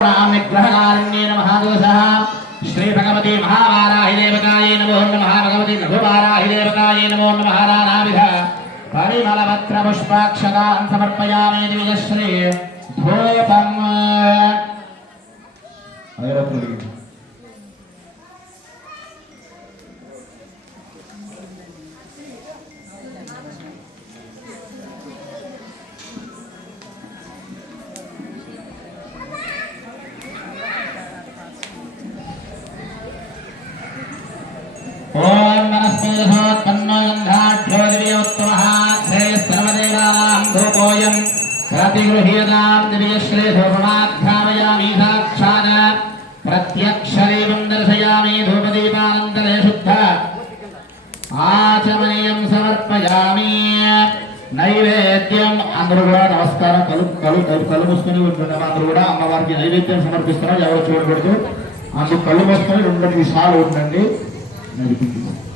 निग्रहकारिण्येन महादोषः श्री भगवती महावाराहि देवतायै नमो नमः। भगवती लघुवाराहि देवतायै नमो नमः। नानाविध परिमलपत्र पुष्पाक्षतान् समर्पयामि। दिव्यश्री धूपम् ओम नमस्तेऽन्नो गन्धाढ्योदिव्योत्तमः सर्वदेवानां धूपोऽयं प्रतिगृह्यतां दिव्यश्रीधूपमाध्यापयामि। साक्षात् प्रत्यक्षदेवं दर्शयामि। धूपदीपानन्तरे शुद्ध आचमनीयं समर्पयामि। నైవేద్యం అందరూ కూడా నమస్కారం కళ్ళు మూసుకొని ఉంటున్నాం. అందరూ కూడా అమ్మవారికి నైవేద్యం సమర్పిస్తున్నాం. ఎవరు చూడకూడదు. అందుకు కళ్ళు మూసుకొని 2 నిమిషాలు ఉండండి. నడిపించుకోండి.